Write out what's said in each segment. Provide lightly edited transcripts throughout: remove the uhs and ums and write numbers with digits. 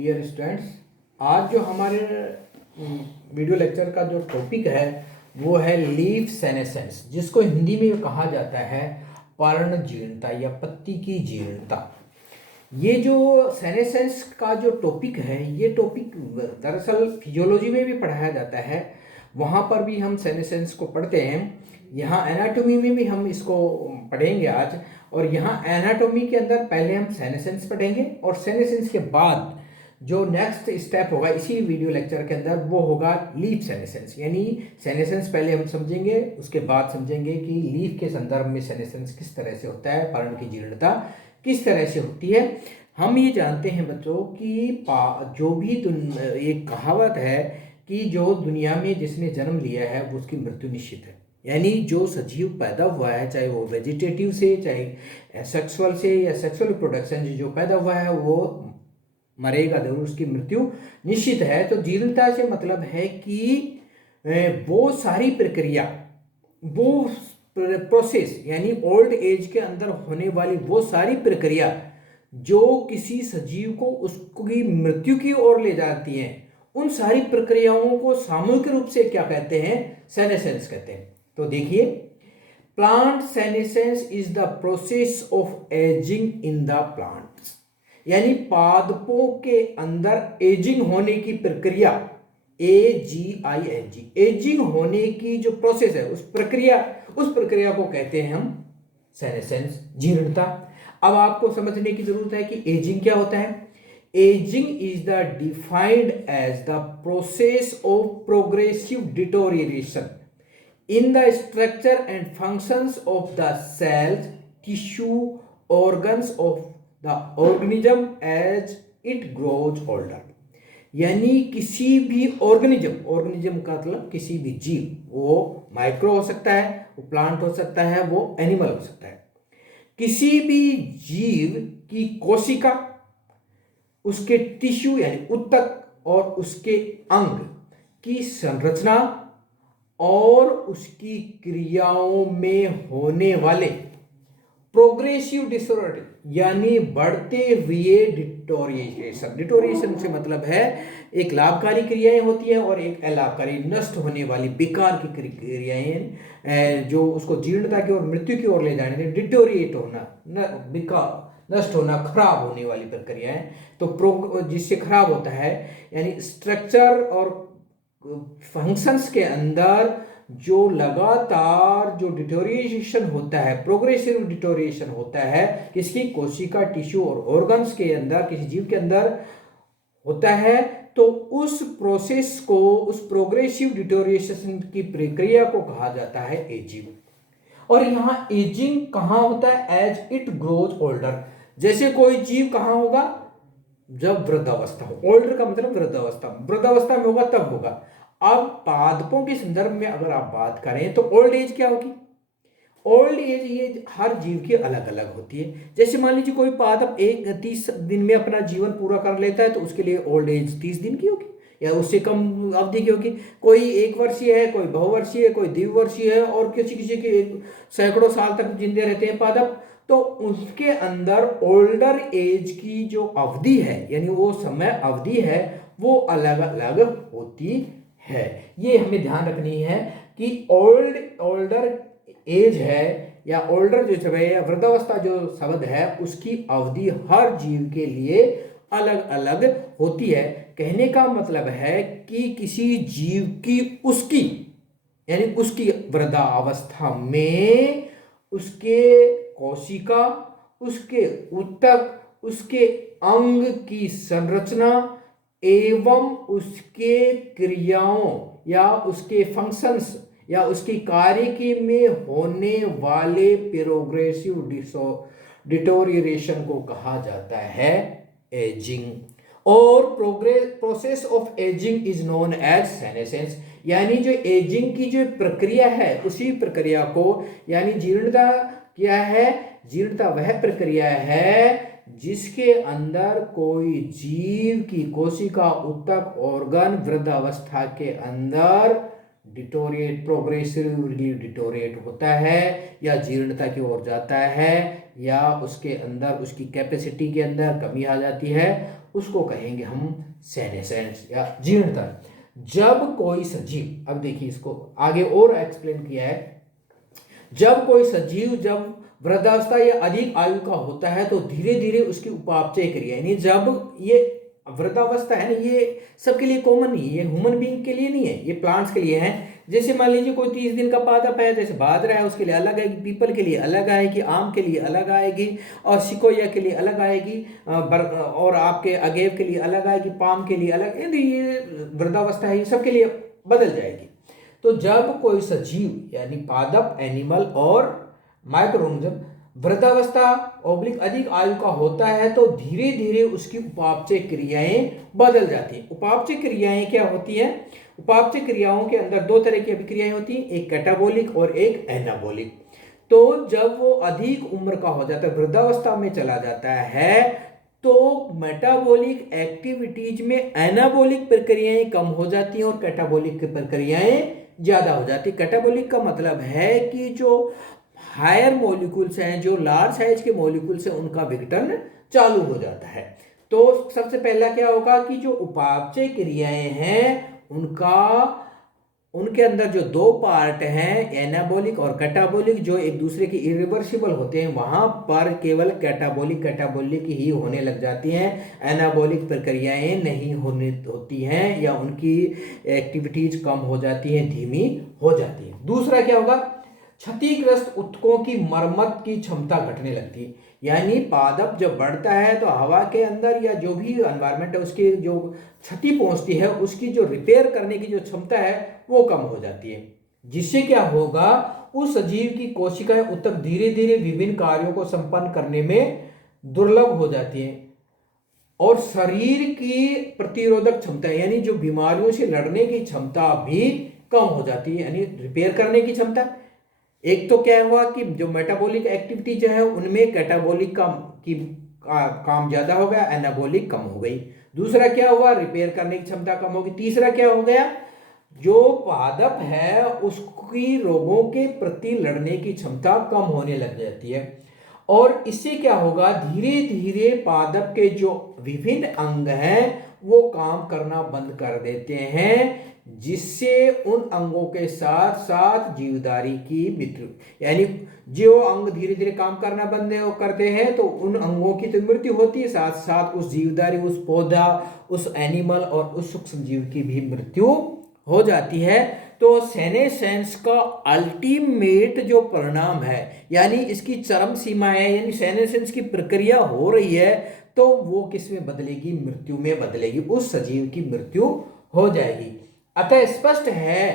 Dear students, आज जो हमारे वीडियो लेक्चर का जो टॉपिक है वो है लीफ सेनेसेंस, जिसको हिंदी में कहा जाता है पर्ण जीर्णता या पत्ती की जीर्णता। ये जो सेनेसेंस का जो टॉपिक है, ये टॉपिक दरअसल फिजियोलॉजी में भी पढ़ाया जाता है, वहाँ पर भी हम सेनेसेंस को पढ़ते हैं। यहाँ एनाटॉमी में भी हम इसको पढ़ेंगे आज। और यहाँ एनाटॉमी के अंदर पहले हम सेनेसेंस पढ़ेंगे और सेनेसेंस के बाद जो नेक्स्ट स्टेप होगा इसी वीडियो लेक्चर के अंदर वो होगा लीफ सेनेसेंस। यानी सेनेसेंस पहले हम समझेंगे, उसके बाद समझेंगे कि लीफ के संदर्भ में सेनेसेंस किस तरह से होता है, पर्ण की जीर्णता किस तरह से होती है। हम ये जानते हैं बच्चों कि जो भी एक कहावत है कि जो दुनिया में जिसने जन्म लिया है वो उसकी मृत्यु निश्चित है। यानी जो सजीव पैदा हुआ है, चाहे वो वेजिटेटिव से, चाहे सेक्सुअल से या सेक्सुअल रिप्रोडक्शन से जो पैदा हुआ है वो मरेगा जरूर, उसकी मृत्यु निश्चित है। तो जीर्णता से मतलब है कि वो सारी प्रक्रिया, वो प्रोसेस, यानी ओल्ड एज के अंदर होने वाली वो सारी प्रक्रिया जो किसी सजीव को उसकी मृत्यु की ओर ले जाती हैं, उन सारी प्रक्रियाओं को सामूहिक रूप से क्या कहते हैं? सेनेसेंस कहते हैं। तो देखिए, plant senescence is the process of ageing in the plants, यानी पादपों के अंदर एजिंग होने की प्रक्रिया, AGING, एजिंग होने की जो प्रोसेस है, उस प्रक्रिया को कहते हैं हम सेनेसेंस, जीर्णता। अब आपको समझने की जरूरत है कि एजिंग क्या होता है। Ageing is the defined as the process of progressive deterioration in the structure and functions of the cells, tissue, organs of the organism as it grows older। यानी किसी भी ऑर्गेनिज्म का मतलब किसी भी जीव, वो माइक्रो हो सकता है, वो प्लांट हो सकता है, वो एनिमल हो सकता है। किसी भी जीव की कोशिका, उसके टिश्यू यानी ऊतक और उसके अंग की संरचना और उसकी क्रियाओं में होने वाले प्रोग्रेसिव डिसऑर्डर यानी बढ़ते हुए डिटोरिएशन से मतलब है एक लाभकारी क्रियाएं होती हैं और एक अलाभकारी, नष्ट होने वाली, बेकार की क्रियाएं जो उसको जीर्णता की ओर, मृत्यु की ओर ले जाने, डिटोरिएट होना, बेकार, नष्ट होना, खराब होने वाली प्रक्रियाएं। तो जिससे खराब होता है, यानी स्ट्रक्चर और फंक्शंस के अंदर जो लगातार जो डिटोरिएशन होता है, प्रोग्रेसिव डिटोरिएशन होता है, किसी कोशिका, टिश्यू और ऑर्गन्स के अंदर, किसी जीव के अंदर होता है, तो उस प्रोसेस को, उस प्रोग्रेसिव डिटोरिएशन की प्रक्रिया को कहा जाता है एजिंग। और यहाँ एजिंग कहाँ होता है? As it grows older. जैसे कोई जीव कहाँ होगा? जब वृद्धावस्था हो। ओल्डर का मतलब वृद्धावस्था में होगा तब होगा। अब पादपों के संदर्भ में अगर आप बात करें तो ओल्ड एज क्या होगी? ओल्ड एज ये हर जीव की अलग अलग होती है। जैसे मान लीजिए कोई पादप 30 दिन में अपना जीवन पूरा कर लेता है तो उसके लिए ओल्ड एज 30 दिन की होगी या उससे कम अवधि की होगी। कोई 1 वर्षीय है, कोई बहुवर्षीय है, कोई द्विवर्षीय है और किसी के सैकड़ों साल तक जिंदे रहते हैं पादप। तो उसके अंदर ओल्डर एज की जो अवधि है, यानी वो समय अवधि है, वो अलग अलग होती है। ये हमें ध्यान रखनी है कि ओल्डर एज है या ओल्डर जो शब्द है या वृद्धावस्था जो शब्द है, उसकी अवधि हर जीव के लिए अलग अलग होती है। कहने का मतलब है कि किसी जीव की उसकी वृद्धावस्था में उसके कोशिका, उसके ऊतक, उसके अंग की संरचना एवं उसके क्रियाओं या उसके फंक्शंस या उसकी कार्य में होने वाले प्रोग्रेसिव डिटोरिएशन को कहा जाता है एजिंग। और process of ageing is known as senescence, यानी जो एजिंग की जो प्रक्रिया है, उसी प्रक्रिया को, यानी जीर्णता क्या है? जीर्णता वह प्रक्रिया है जिसके अंदर कोई जीव की कोशिका, ऊतक, ऑर्गन वृद्धावस्था के अंदर प्रोग्रेसिवली डिटोरिएट होता है या जीर्णता की ओर जाता है या उसके अंदर, उसकी कैपेसिटी के अंदर कमी आ जाती है उसको कहेंगे हम सेनेसेंस या जीर्णता। जब कोई सजीव, अब देखिए इसको आगे और एक्सप्लेन किया है, जब कोई सजीव जब वृद्धावस्था या अधिक आयु का होता है तो धीरे धीरे उसकी उपापचय क्रिया, यानी जब ये वृद्धावस्था है ना, ये सबके लिए कॉमन नहीं है, ये ह्यूमन बीइंग के लिए नहीं है, ये प्लांट्स के लिए है। जैसे मान लीजिए कोई 30 दिन का पादप है, जैसे बाजरा है उसके लिए अलग आएगी, पीपल के लिए अलग आएगी, आम के लिए अलग आएगी, और सिकोया के लिए अलग आएगी, और आपके अगेव के लिए अलग आएगी, पाम के लिए अलग, यानी ये वृद्धावस्था है, ये सबके लिए बदल जाएगी। तो जब कोई सजीव यानी पादप, एनिमल और माइक्रोऑर्गेनिज्म वृद्धावस्था ओब्लिक अधिक आयु का होता है तो धीरे धीरे उसकी उपापचय क्रियाएं बदल जाती हैं। उपापचय क्रियाएं क्या होती हैं? उपापचय क्रियाओं के अंदर दो तरह की अभिक्रियाएं होती हैं, एक कैटाबोलिक और एक एनाबोलिक। तो जब वो अधिक उम्र का हो जाता है, वृद्धावस्था में चला जाता है, तो मेटाबॉलिक एक्टिविटीज में एनाबॉलिक प्रक्रियाएं कम हो जाती हैं और कैटाबॉलिक प्रक्रियाएं ज्यादा हो जाती है। कैटाबॉलिक का मतलब है कि जो हायर मॉलिक्यूल्स हैं, जो लार्ज साइज के मॉलिक्यूल्स हैं, उनका विघटन चालू हो जाता है। तो सबसे पहला क्या होगा कि जो उपापचय क्रियाएं हैं उनके अंदर जो दो पार्ट हैं, एनाबॉलिक और कैटाबॉलिक, जो एक दूसरे के इरिवर्सिबल होते हैं, वहां पर केवल कैटाबॉलिक ही होने लग जाती हैं, एनाबॉलिक प्रक्रियाएं नहीं होती हैं, या उनकी एक्टिविटीज कम हो जाती हैं, धीमी हो जाती है। दूसरा क्या होगा? क्षतिग्रस्त ऊतकों की मरम्मत की क्षमता घटने लगती है, यानी पादप जब बढ़ता है तो हवा के अंदर या जो भी एनवायरनमेंट है उसकी जो क्षति पहुंचती है, उसकी जो रिपेयर करने की जो क्षमता है वो कम हो जाती है, जिससे क्या होगा, उस सजीव की कोशिकाएं ऊतक धीरे धीरे विभिन्न कार्यों को संपन्न करने में दुर्लभ हो जाती हैं, और शरीर की प्रतिरोधक क्षमता यानी जो बीमारियों से लड़ने की क्षमता भी कम हो जाती है, यानी रिपेयर करने की क्षमता। एक तो क्या हुआ कि जो मेटाबॉलिक एक्टिविटी जो है उनमें कैटाबॉलिक काम ज्यादा हो गया, एनाबॉलिक कम हो गई। दूसरा क्या हुआ? रिपेयर करने की क्षमता कम होगी। तीसरा क्या हो गया? जो पादप है उसकी रोगों के प्रति लड़ने की क्षमता कम होने लग जाती है, और इससे क्या होगा, धीरे धीरे पादप के जो विभिन्न अंग हैं वो काम करना बंद कर देते हैं, जिससे उन अंगों के साथ साथ जीवधारी की मृत्यु, यानी जो अंग धीरे धीरे काम करना बंद करते हैं तो उन अंगों की तो मृत्यु होती है, साथ साथ उस जीवधारी, उस पौधा, उस एनिमल और उस सूक्ष्म जीव की भी मृत्यु हो जाती है। तो सेनेसेंस का अल्टीमेट जो परिणाम है, यानी इसकी चरम सीमा है, यानी सेनेसेंस की प्रक्रिया हो रही है, तो वो किस में बदलेगी? मृत्यु में बदलेगी, उस सजीव की मृत्यु हो जाएगी। अतः स्पष्ट है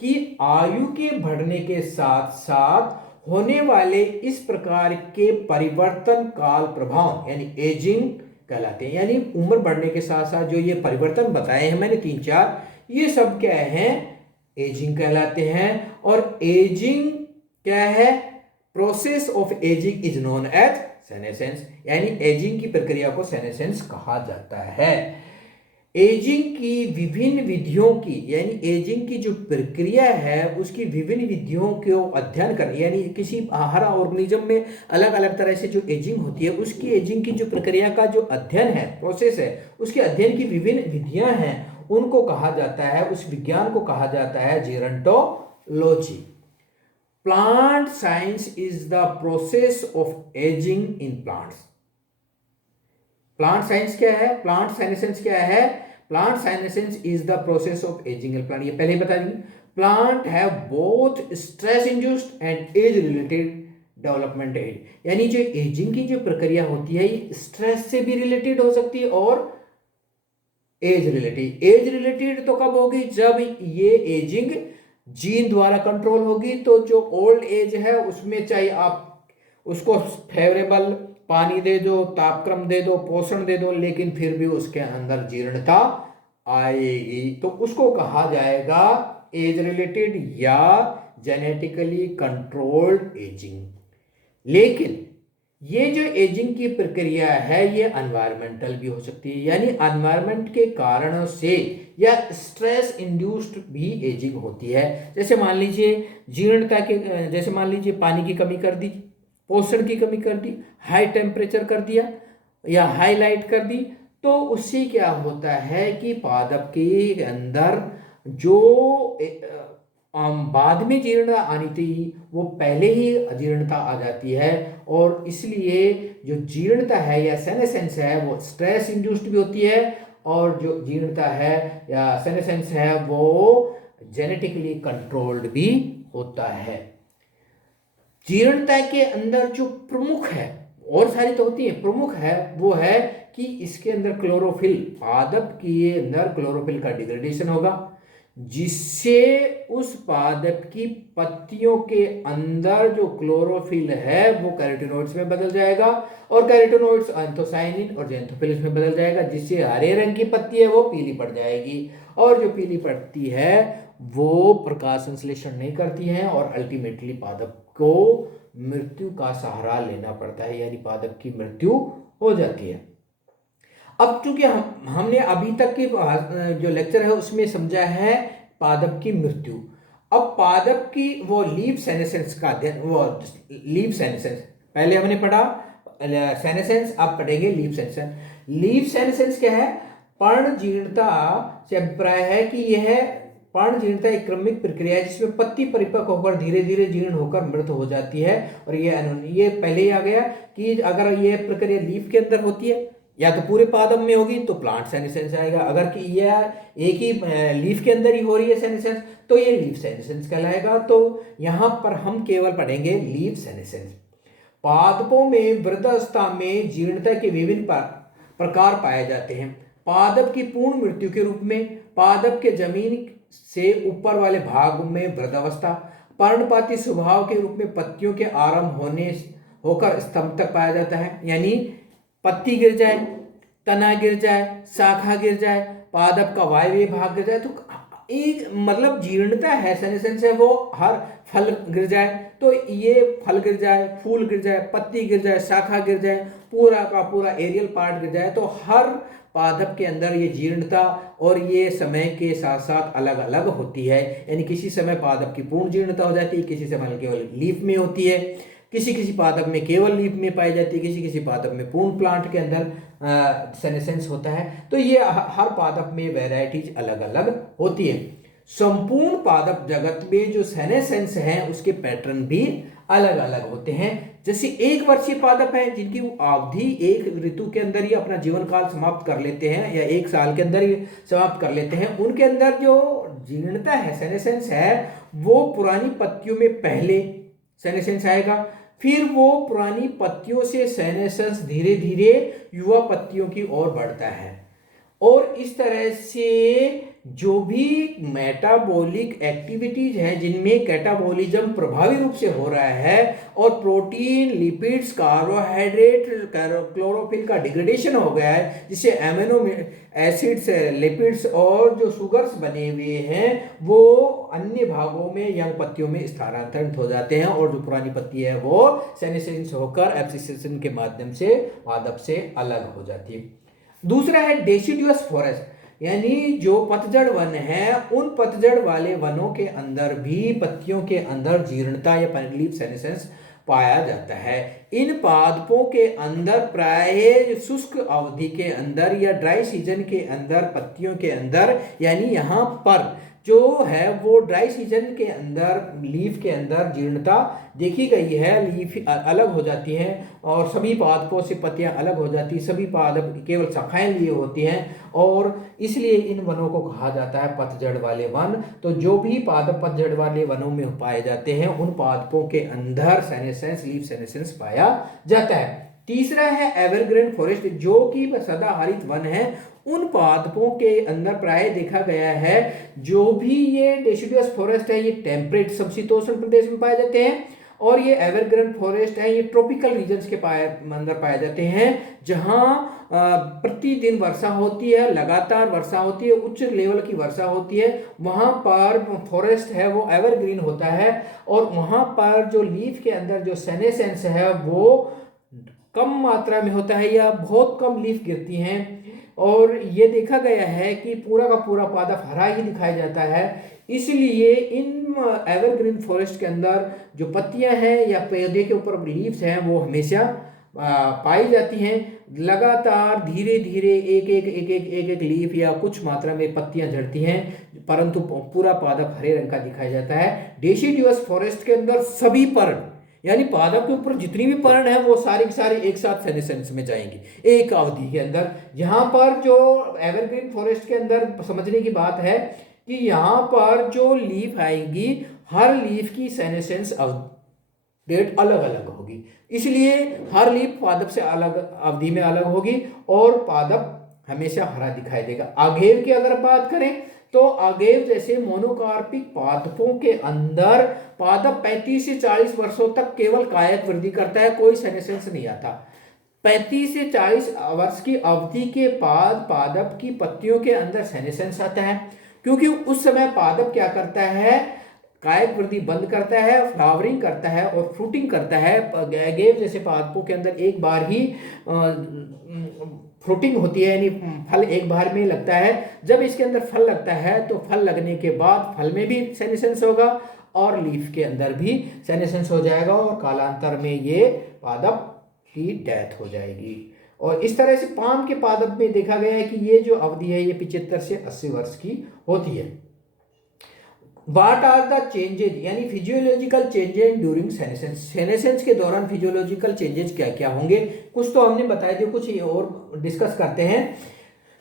कि आयु के बढ़ने के साथ साथ होने वाले इस प्रकार के परिवर्तन काल प्रभाव यानी एजिंग कहलाते हैं, यानी उम्र बढ़ने के साथ साथ जो ये परिवर्तन बताए हैं मैंने 3-4, ये सब क्या हैं? एजिंग कहलाते हैं। और एजिंग क्या है? Process of ageing is known as senescence, यानी एजिंग की प्रक्रिया को सेनेसेंस कहा जाता है। एजिंग की विभिन्न विधियों की, यानी एजिंग की जो प्रक्रिया है उसकी विभिन्न विधियों को अध्ययन कर, यानी किसी हर ऑर्गेनिज्म में अलग अलग तरह से जो एजिंग होती है, उसकी एजिंग की जो प्रक्रिया का जो अध्ययन है, प्रोसेस है, उसके अध्ययन की विभिन्न विधियां हैं, उनको कहा जाता है, उस विज्ञान को कहा जाता है gerontology. Plant science is the process of ageing in plants. Plant science क्या है? प्लांट साइनेसेंस क्या है? Plant senescence is the process of ageing in plant. ये पहले ही बता दी। Plant have both stress induced and age related development age, यानी जो एजिंग की जो प्रक्रिया होती है ये स्ट्रेस से भी रिलेटेड हो सकती है और एज रिलेटेड। एज रिलेटेड तो कब होगी? जब ये एजिंग जीन द्वारा कंट्रोल होगी। तो जो ओल्ड एज है उसमें चाहे आप उसको फेवरेबल पानी दे दो, तापक्रम दे दो, पोषण दे दो, लेकिन फिर भी उसके अंदर जीर्णता आएगी, तो उसको कहा जाएगा एज रिलेटेड या जेनेटिकली कंट्रोल्ड एजिंग। लेकिन ये जो एजिंग की प्रक्रिया है ये एनवायरमेंटल भी हो सकती है, यानी एनवायरमेंट के कारणों से या स्ट्रेस इंड्यूस्ड भी एजिंग होती है। जैसे मान लीजिए जीर्णता के, जैसे मान लीजिए पानी की कमी कर दी, पोषण की कमी कर दी, हाई टेम्परेचर कर दिया या हाई लाइट कर दी, तो उससे क्या होता है कि पादप के अंदर जो बाद में जीर्णता आनी थी वो पहले ही अजीर्णता आ जाती है, और इसलिए जो जीर्णता है या सेनेसेंस है वो स्ट्रेस इंड्यूस्ड भी होती है, और जो जीर्णता है या सेनेसेंस है वो जेनेटिकली कंट्रोल्ड भी होता है। जीर्णता के अंदर जो प्रमुख है, और सारी तो होती है, प्रमुख है वो है कि इसके अंदर क्लोरोफिल, पादप के अंदर क्लोरोफिल का डिग्रेडेशन होगा, जिससे उस पादप की पत्तियों के अंदर जो क्लोरोफिल है वो कैरोटीनॉइड्स में बदल जाएगा, और कैरोटीनॉइड्स एंथोसायनिन और ज़ैंथोफिल्स में बदल जाएगा, जिससे हरे रंग की पत्ती है वो पीली पड़ जाएगी, और जो पीली पड़ती है वो प्रकाश संश्लेषण नहीं करती है, और अल्टीमेटली पादप को मृत्यु का सहारा लेना पड़ता है, यानी पादप की मृत्यु हो जाती है। अब चूंकि हमने अभी तक की जो लेक्चर है उसमें समझा है पादप की मृत्यु। अब पादप की वो लीफ सेनेसेंस का वो लीफ सेनेसेंस पहले हमने पढ़ा सेनेसेंस, अब पढ़ेंगे लीफ सेनेसेंस। लीफ सेनेसेंस क्या है? पर्णजीर्णता से अभिप्राय है कि यह पर्णजीर्णता एक क्रमिक प्रक्रिया है जिसमें पत्ती परिपक्व होकर धीरे धीरे जीर्ण होकर मृत हो जाती है। और ये पहले ही आ गया कि अगर ये प्रक्रिया लीफ के अंदर होती है या तो पूरे पादप में होगी तो प्लांट सेनेसेंस आएगा, अगर कि यह एक ही लीफ के अंदर ही हो रही है सेनेसेंस तो ये लीफ सेनेसेंस कहलाएगा। तो यहाँ पर हम केवल पढ़ेंगे लीफ सेनेसेंस। पादपों में वृद्धावस्था में जीर्णता के विभिन्न प्रकार पाए जाते हैं। पादप की पूर्ण मृत्यु के रूप में पादप के जमीन से ऊपर वाले भाग में वृद्धावस्था, पर्णपाती स्वभाव के रूप में पत्तियों के आरंभ होने होकर स्तंभ तक पाया जाता है, यानी पत्ती गिर जाए, तना गिर जाए, शाखा गिर जाए, पादप का वायवीय भाग गिर जाए, तो एक मतलब जीर्णता है, सेनेसेंस है, वो हर फल गिर जाए तो ये फल गिर जाए, फूल गिर जाए, पत्ती गिर जाए, शाखा गिर जाए, पूरा का पूरा एरियल पार्ट गिर जाए, तो हर पादप के अंदर ये जीर्णता और ये समय के साथ साथ अलग अलग होती है। यानी किसी समय पादप की पूर्ण जीर्णता हो जाती है, किसी समय केवल लीफ में होती है, किसी किसी पादप में केवल लीफ में पाई जाती है, किसी किसी पादप में पूर्ण प्लांट के अंदर सेनेसेंस होता है। तो ये हर पादप में वैरायटीज अलग अलग होती है। संपूर्ण पादप जगत में जो सेनेसेंस है उसके पैटर्न भी अलग अलग होते हैं। जैसे एक वर्षीय पादप है जिनकी अवधि एक ऋतु के अंदर ही अपना जीवन काल समाप्त कर लेते हैं या एक साल के अंदर ही समाप्त कर लेते हैं, उनके अंदर जो जीर्णता है, सेनेसेंस है, वो पुरानी पत्तियों में पहले सेनेसेंस आएगा, फिर वो पुरानी पत्तियों से सेनेसेंस धीरे धीरे युवा पत्तियों की ओर बढ़ता है। और इस तरह से जो भी मेटाबॉलिक एक्टिविटीज हैं जिनमें कैटाबॉलिज्म प्रभावी रूप से हो रहा है और प्रोटीन, लिपिड्स, कार्बोहाइड्रेट, क्लोरोफिल का डिग्रेडेशन हो गया है, जिससे एमिनो एसिड्स, लिपिड्स और जो शुगर्स बने हुए हैं वो अन्य भागों में यंग पत्तियों में स्थानांतरित हो जाते हैं, और जो पुरानी पत्ती है वो सेनेसेंस होकर एब्सिसेशन के माध्यम से पादप से अलग हो जाती है। दूसरा है डेसिडुअस फॉरेस्ट, यानी जो पतझड़ वन है, उन पतझड़ वाले वनों के अंदर भी पत्तियों के अंदर जीर्णता या लीफ सेनेसेंस पाया जाता है। इन पादपों के अंदर प्राय शुष्क अवधि के अंदर या ड्राई सीजन के अंदर पत्तियों के अंदर, यानी यहाँ पर जो है वो ड्राई सीजन के अंदर लीफ के अंदर जीर्णता देखी गई है, लीफ अलग हो जाती है और सभी पादपों से पत्तियां अलग हो जाती है, सभी पादप केवल शाखाएं लिए होती हैं, और इसलिए इन वनों को कहा जाता है पतझड़ वाले वन। तो जो भी पादप पतझड़ वाले वनों में पाए जाते हैं उन पादपों के अंदर सेनेसेंस, लीफ सेनेसेंस पाया जाता है। तीसरा है एवरग्रीन फॉरेस्ट, जो कि सदाहरित वन है, उन पादपों के अंदर प्राय देखा गया है। जो भी ये डेसिडुअस फॉरेस्ट है ये टेम्परेट समशीतोष्ण प्रदेश में पाए जाते हैं, और ये एवरग्रीन फॉरेस्ट है ये ट्रॉपिकल रीजन्स के अंदर पाए जाते हैं, जहां प्रतिदिन वर्षा होती है, लगातार वर्षा होती है, उच्च लेवल की वर्षा होती है। वहां पर फॉरेस्ट है वो एवरग्रीन होता है, और वहां पर जो लीफ के अंदर जो सेनेसेंस है वो कम मात्रा में होता है या बहुत कम लीफ गिरती हैं, और ये देखा गया है कि पूरा का पूरा पादप हरा ही दिखाई जाता है। इसलिए इन एवरग्रीन फॉरेस्ट के अंदर जो पत्तियां हैं या पौधे के ऊपर लीव्स हैं वो हमेशा पाई जाती हैं। लगातार धीरे धीरे एक लीफ या कुछ मात्रा में पत्तियां झड़ती हैं, परंतु पूरा पादप हरे रंग का दिखाई जाता है। डेसिडुअस फॉरेस्ट के अंदर सभी पर्ण, यानी पादप के ऊपर जितनी भी पर्ण है वो सारी की सारी एक साथ सेनेसेंस में जाएंगी एक अवधि के अंदर। यहाँ पर जो एवरग्रीन फॉरेस्ट के अंदर समझने की बात है कि यहाँ पर जो लीफ आएंगी, हर लीफ की सेनेसेंस डेट अलग अलग होगी, इसलिए हर लीफ पादप से अलग अवधि में अलग होगी और पादप हमेशा हरा दिखाई देगा। आघेव की अगर बात करें तो आघेव जैसे मोनोकार्पिक पादपों के अंदर पादप 35 से 40 वर्षों तक केवल कायक वृद्धि करता है, कोई सेनेसेंस नहीं आता। 35 से 40 वर्ष की अवधि के बाद पादप की पत्तियों के अंदर सेनेसेंस आता है, क्योंकि उस समय पादप क्या करता है, कायक वृद्धि बंद करता है, फ्लावरिंग करता है और फ्रूटिंग करता है। आघेव जैसे पादपों के अंदर एक बार ही फ्रूटिंग होती है, यानी फल एक बार में लगता है। जब इसके अंदर फल लगता है तो फल लगने के बाद फल में भी सेनेसेंस होगा और लीफ के अंदर भी सेनेसेंस हो जाएगा और कालांतर में ये पादप की डेथ हो जाएगी। और इस तरह से पाम के पादप में देखा गया है कि ये जो अवधि है ये 75 से 80 वर्ष की होती है। What are the changes, यानी physiological changes during senescence, senescence के दौरान फिजियोलॉजिकल चेंजेस क्या क्या होंगे, कुछ तो हमने बताया दिया, कुछ और डिस्कस करते हैं।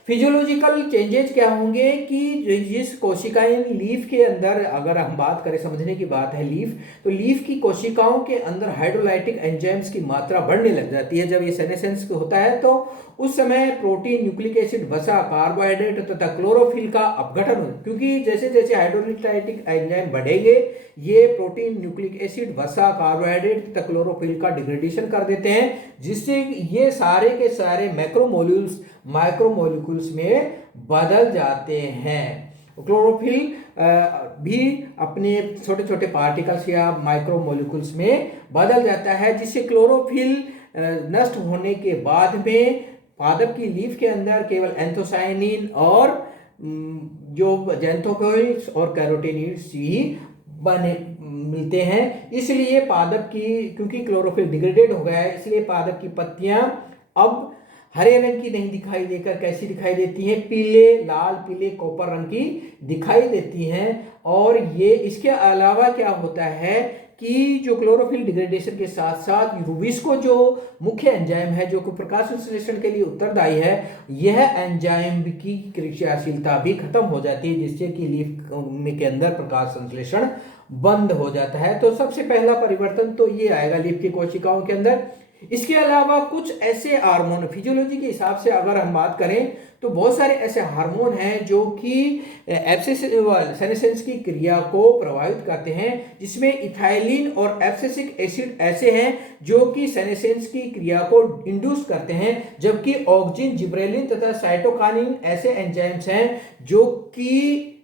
फिजियोलॉजिकल चेंजेस क्या होंगे कि जिस कोशिकाएं लीफ के अंदर, अगर हम बात करें, समझने की बात है लीफ, तो लीफ की कोशिकाओं के अंदर हाइड्रोलाइटिक एंजाइम्स की मात्रा बढ़ने लग जाती है। जब ये सेनेसेंस होता है तो उस समय प्रोटीन, न्यूक्लिक एसिड, वसा, कार्बोहाइड्रेट तथा क्लोरोफिल का अपघटन हो, क्योंकि जैसे जैसे हाइड्रोलाइटिक एंजाइम बढ़ेंगे ये प्रोटीन, न्यूक्लिक एसिड, वसा, कार्बोहाइड्रेट तथा क्लोरोफिल का डिग्रेडेशन कर देते हैं, जिससे ये सारे के सारे मैक्रोमोल्यूल्स माइक्रोमोलिक्यूल्स में बदल जाते हैं। क्लोरोफिल भी अपने छोटे छोटे पार्टिकल्स या माइक्रोमोलिक्यूल्स में बदल जाता है, जिससे क्लोरोफिल नष्ट होने के बाद में पादप की लीफ के अंदर केवल एंथोसायनिन और जो जैंथोकोइड्स और कैरोटीनॉइड्स ही बने मिलते हैं। इसलिए पादप की, क्योंकि क्लोरोफिल डिग्रेडेड हो गया है, इसलिए पादप की पत्तियां अब हरे रंग की नहीं दिखाई देकर कैसी दिखाई देती हैं, पीले, लाल, पीले, कॉपर रंग की दिखाई देती हैं। और ये इसके अलावा क्या होता है कि जो क्लोरोफिल डिग्रेडेशन के साथ साथ यूविस्को जो मुख्य एंजाइम है जो कि प्रकाश संश्लेषण के लिए उत्तरदायी है, यह एंजाइम की क्रियाशीलता भी खत्म हो जाती है, जिससे कि लीफ के अंदर प्रकाश संश्लेषण बंद हो जाता है। तो सबसे पहला परिवर्तन तो ये आएगा लीफ की कोशिकाओं के अंदर। इसके अलावा कुछ ऐसे हार्मोन, फिजियोलॉजी के हिसाब से अगर हम बात करें तो बहुत सारे ऐसे हार्मोन हैं जो कि सेनेसेंस की क्रिया को प्रभावित करते हैं, जिसमें इथाइलिन और एब्सिसिक एसिड ऐसे हैं जो कि सेनेसेंस की क्रिया को इंड्यूस करते हैं, जबकि ऑक्सिन, जिब्रेलिन तथा साइटोकाइनिन ऐसे एंजाइम्स हैं जो कि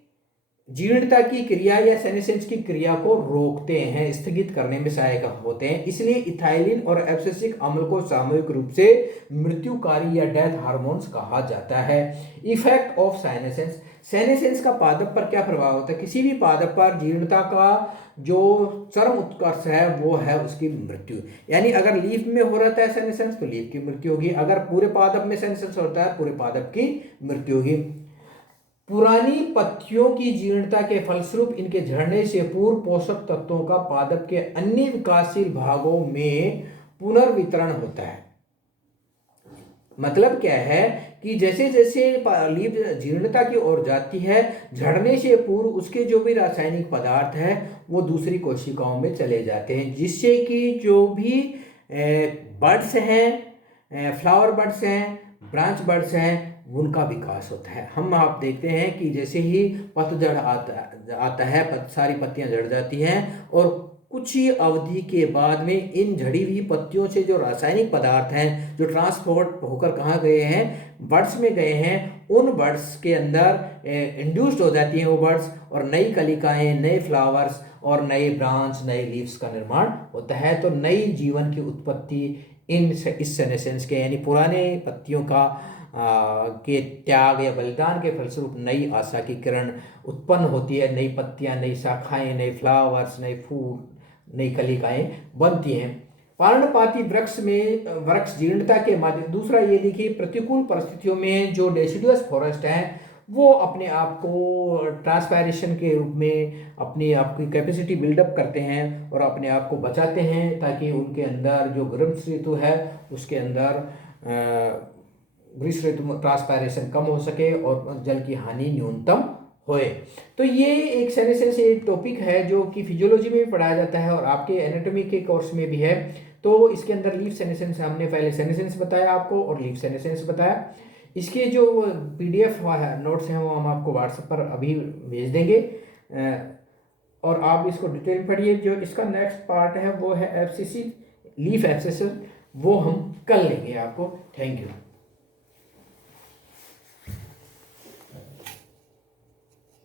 जीर्णता की क्रिया या सेनेसेंस की क्रिया को रोकते हैं, स्थगित करने में सहायक होते हैं। इसलिए इथाइलिन और एब्सिसिक अम्ल को सामूहिक रूप से मृत्युकारी या डेथ हार्मोन्स कहा जाता है। इफेक्ट ऑफ सेनेसेंस, सेनेसेंस का पादप पर क्या प्रभाव होता है? किसी भी पादप पर जीर्णता का जो चरम उत्कर्ष है वो है उसकी मृत्यु। यानी अगर लीफ में हो रहता है सेनेसेंस तो लीफ की मृत्यु होगी, अगर पूरे पादप में सेनेसेंस होता है पूरे पादप की मृत्यु होगी। पुरानी पत्तियों की जीर्णता के फलस्वरूप इनके झड़ने से पूर्व पोषक तत्वों का पादप के अन्य विकासशील भागों में पुनर्वितरण होता है। मतलब क्या है कि जैसे जैसे लीफ जीर्णता की ओर जाती है, झड़ने से पूर्व उसके जो भी रासायनिक पदार्थ है वो दूसरी कोशिकाओं में चले जाते हैं, जिससे कि जो भी बड्स हैं, फ्लावर बड्स हैं, ब्रांच बड्स हैं, उनका विकास होता है। हम आप देखते हैं कि जैसे ही पतझड़ आता है सारी पत्तियां झड़ जाती हैं और कुछ ही अवधि के बाद में इन झड़ी हुई पत्तियों से जो रासायनिक पदार्थ हैं जो ट्रांसपोर्ट होकर कहाँ गए हैं, बड्स में गए हैं, उन बड्स के अंदर इंड्यूस्ड हो जाती हैं वो बड्स और नई कलिकाएं, नए फ्लावर्स और नए ब्रांच, नए लीव्स का निर्माण होता है। तो नई जीवन की उत्पत्ति इस सेनेसेंस के यानी पुराने पत्तियों का के त्याग या बलिदान के फलस्वरूप नई आशा की किरण उत्पन्न होती है, नई पत्तियां, नई शाखाएं, नए फ्लावर्स, नए फूल, नई कलिकाएं बनती हैं। पर्णपाती वृक्ष जीर्णता के माध्यम, दूसरा ये देखिए प्रतिकूल परिस्थितियों में जो डेसिडुअस फॉरेस्ट है वो अपने आप को ट्रांसपायरेशन के रूप में अपनी आपकी कैपेसिटी बिल्डअप करते हैं और अपने आप को बचाते हैं, ताकि उनके अंदर जो ग्रीष्म ऋतु है उसके अंदर ग्रीष्म ऋतु ट्रांसपायरेशन कम हो सके और जल की हानि न्यूनतम होए। तो ये एक सेनेसेंस एक टॉपिक है जो कि फिजियोलॉजी में भी पढ़ाया जाता है और आपके एनाटॉमी के कोर्स में भी है। तो इसके अंदर लीफ सेनेसेंस, हमने पहले सेनेसेंस बताया आपको और लीफ सेनेसेंस बताया। इसके जो पीडीएफ नोट्स हैं वो हम आपको व्हाट्सएप पर अभी भेज देंगे और आप इसको डिटेल पढ़िए। जो इसका नेक्स्ट पार्ट है वो है एफसीसी लीफ एब्सेसिस, वो हम कल लेंगे आपको। Thank you.